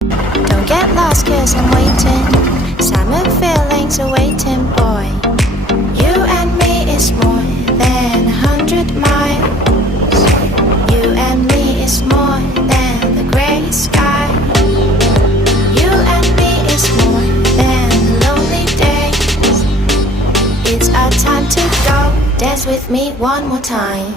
Don't get lost cause I'm waiting. Summer feelings are waiting, boy. You and me is more than 100 miles. You and me is more than the grey sky. You and me is more than lonely days. It's our time to go. Dance with me one more time.